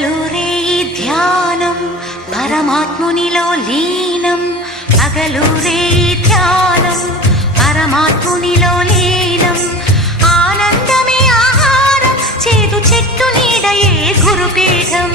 పగలూరే ధ్యానం పరమాత్మునిలో లీనం, పగలూరే ధ్యానం పరమాత్మునిలో లీనం. ఆనందమే ఆహారం, చేదు చెట్టు నీడయే గురుపీఠం.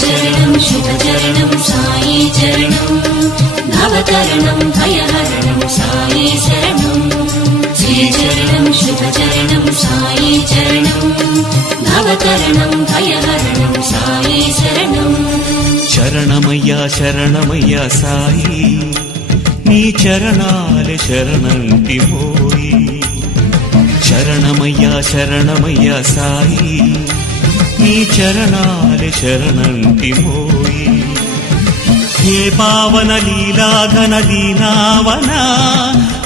चरणं शुभचरणं साई चरणं नव భవతరణం భయహరణం సాయి శరణం శ్రీచరణం శుభచరణం సాయి చరణం భవతరణం భయహరణం సాయి శరణం శరణమయ్యా శరణమయ్యా సాయి నీ చరణాలే శరణంటి పోయి శరణమయ్యా శరణమయ్యా సాయి నీ చరణాలే శరణంటి పోయి హే పావన లీలాఘన దీనావన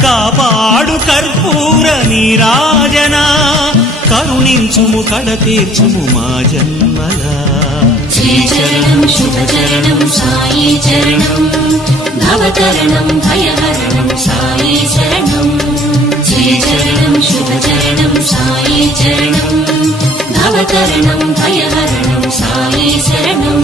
కాపాడు కర్పూర నీరాజన కరుణించుము కడతీర్చుము మా జన్మలా శ్రీచరణం శుభచరణం సాయి చరణం భవతరణం భయహరణం సాయి శరణం శ్రీచరణం శుభచరణం సాయి చరణం భవతరణం భయహరణం సాయి శరణం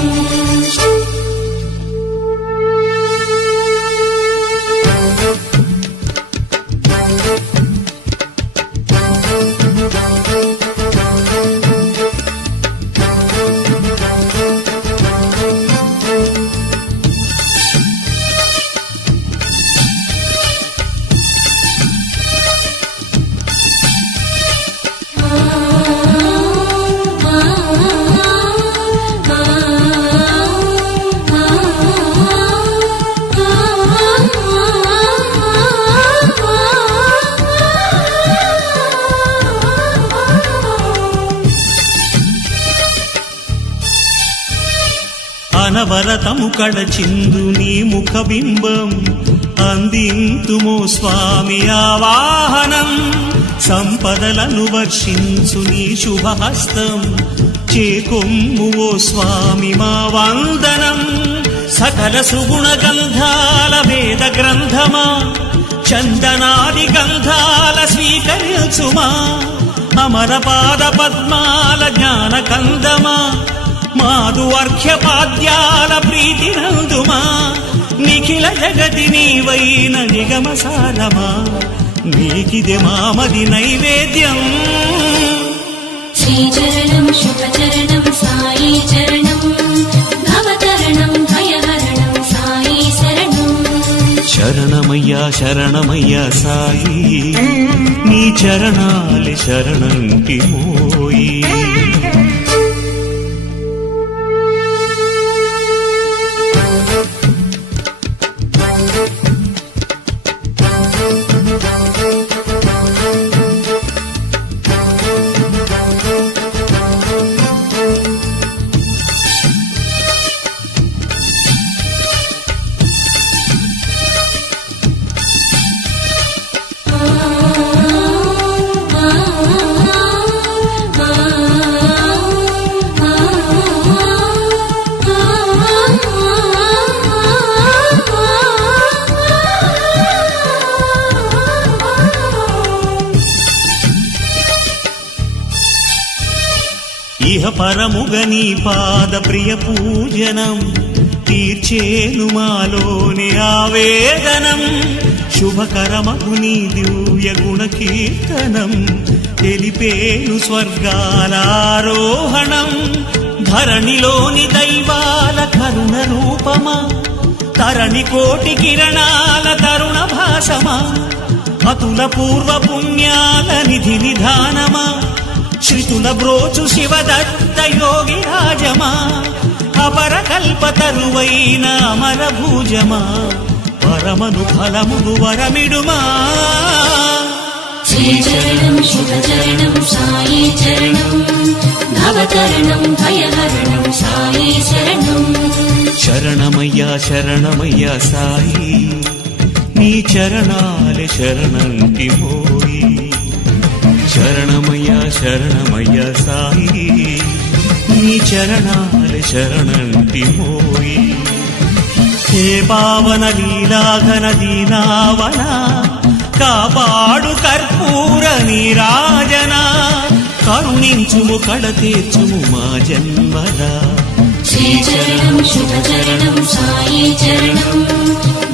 అనవరతము కడచిందు నీ ముఖబింబం అందింతుమో స్వామి ఆవాహనం సంపదలను వర్షించు నీ శుభహస్తం చేకొమ్ము ఓ స్వామి మా వందనం సకల సుగుణ గంధాల వేద గ్రంథమా చందనాది గంధాల స్వీకరించుమా అమర పాద పద్మాల జ్ఞాన కందమా మాదు అర్ఘ్యపాద్యాల ప్రీతి నందుమా నిఖిల జగతి నీవైన నిగమ సారమా నీకిదే మామది నైవేద్యం శ్రీచరణం శుభచరణం సాయి చరణం భవతరణం భయహరణం సాయి శరణం శరణమయ్యా శరణమయ్యా సాయి నీ చరణాలి శరణంటి మోయి ఇహ పరముగని పాద ప్రియ పూజనం తీర్చేను మాలోని ఆవేదనం శుభకరమగుని దివ్య గుణ కీర్తనం తెలిపేను స్వర్గాల ఆరోహణం ధరణిలోని దైవాల కరుణ రూపమా తరణి కోటి కిరణాల తరుణ భాసమా అతుల పూర్వ పుణ్యాల నిధి నిధానమా శ్రుతుల బ్రోచు శివదత్త యోగి రాజమా అపర కల్పతరువైన అమర భూజమా పరమను ఫలమును వరమిడుమా శ్రీచరణం శుభచరణం సాయి చరణం భవతరణం భయహరణం సాయి శరణం శరణమయ్యా శరణమయ్యా సాయి నీ చరణాలే శరణంటి పోయి శరణమయ్యా శరణమయ్యా సాయి నీ చరణాలే శరణంటి పోయి హే పావన లీలాఘన దీనావన కాపాడు కర్పూర నీరాజన కరుణించుము కడతీర్చుము మా జన్మలా శ్రీచరణం శుభచరణం సాయి చరణం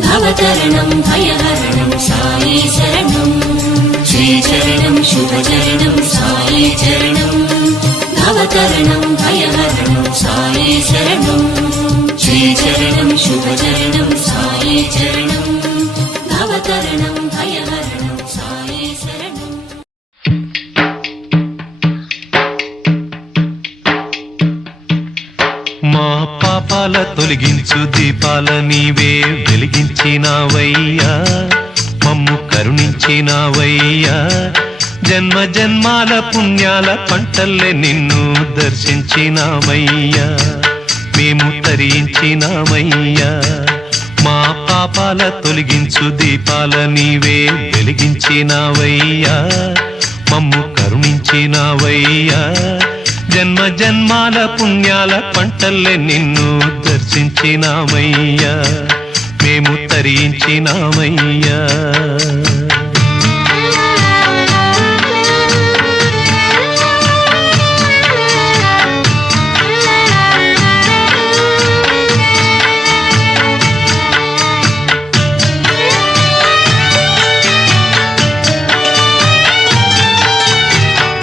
భవతరణం భయహరణం సాయి శరణం శ్రీచరణం శుభచరణం సాయి చరణం భవతరణం భయహరణం సాయి శరణం శ్రీచరణం శుభచరణం సాయి చరణం భవతరణం భయహరణం సాయి శరణం. మా పాపాల తొలగించు దీపాల నీవే వెలిగించినావయ్యా, మమ్ము కరుణించినావయ్యా. జన్మ జన్మాల పుణ్యాల పంటల్లే నిన్ను దర్శించినామయ్యా, మేము తరించినామయ్యా. మా పాపాల తొలగించు దీపాల నీవే వెలిగించినావయ్యా, మమ్ము కరుణించినావయ్యా. జన్మ జన్మాల పుణ్యాల పంటల్లే నిన్ను దర్శించినామయ్యా, మేము తరించినామయ్యా.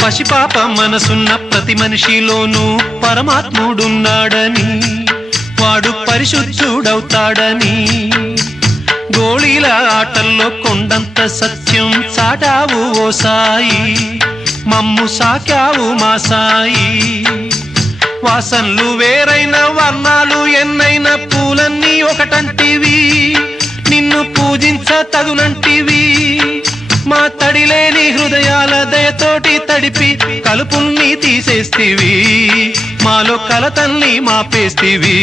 పసిపాప మనసున్న ప్రతి మనిషిలోనూ పరమాత్ముడున్నాడని, వాడు పరిశుద్ధుడవుతాడని. గోళీల ఆటల్లో కొండంత సత్యం చాటావు ఓ సాయి, మమ్ము సాకావు మా సాయి. వాసనలు వేరైన వర్ణాలు ఎన్నైన పూలన్నీ ఒకటంటివి, నిన్ను పూజించ తగునంటివి. మా తడిలేని హృదయాల దయతోటి తడిపి కలుపుల్ని తీసేస్తివి, మాలో కలతల్ని మాపేస్తివి.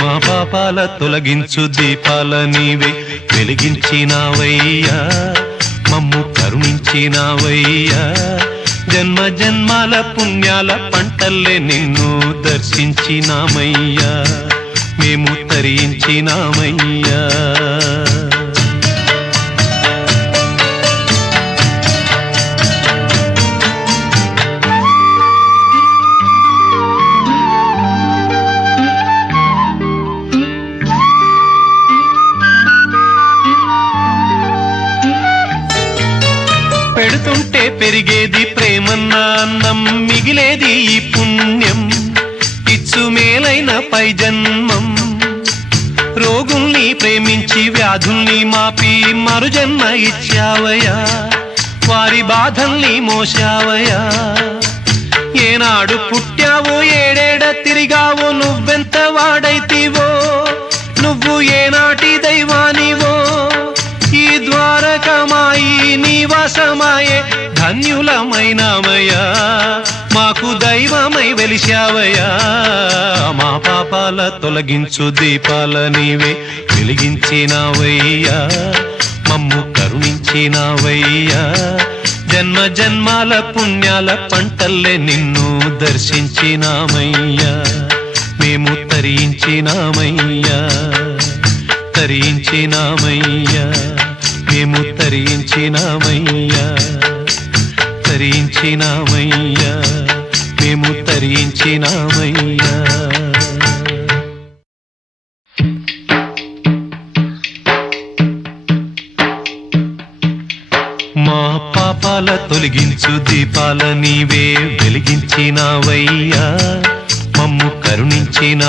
మా పాపాల తొలగించు దీపాల నీవే వెలిగించినావయ్యా, మమ్ము కరుణించినావయ్యా. జన్మ జన్మాల పుణ్యాల పంటల్లే నిన్ను దర్శించినామయ్యా, మేము తరించినామయ్యా. పెడుతుంటే పెరిగేది ప్రేమన్న అన్నం, మిగిలేది ఈ పుణ్యం, ఇచ్చు మేలైన పై జన్మం. రోగుల్ని ప్రేమించి వ్యాధుల్ని మాపి మరు జన్మ ఇచ్చావయ్యా, వారి బాధల్ని మోసావయ్యా. ఏనాడు పుట్టావో ఏడేడ తిరిగావో, నువ్వెంత వాడైతివో, నువ్వు ఏనాటి దైవానివో. ఈ ద్వారకమాయి నివాసమాయే ధన్యులమైనామయ్యా, మాకు దైవమై వెలిశావయ్యా. మా పాపాల తొలగించు దీపాల నీవే వెలిగించినావయ్యా, మమ్ము కరుణించినావయ్యా. జన్మ జన్మాల పుణ్యాల పంటల్లే నిన్ను దర్శించినామయ్యా, మేము తరించినామయ్యా, తరించినామయ్యా, మేము తరించినామయ్యా, తరించినామయ్యా, మేము తరించినామయ్యా. మా పాపాల తొలగించు దీపాల నీవే వెలిగించినావయ్యా, మమ్ము కరుణించిన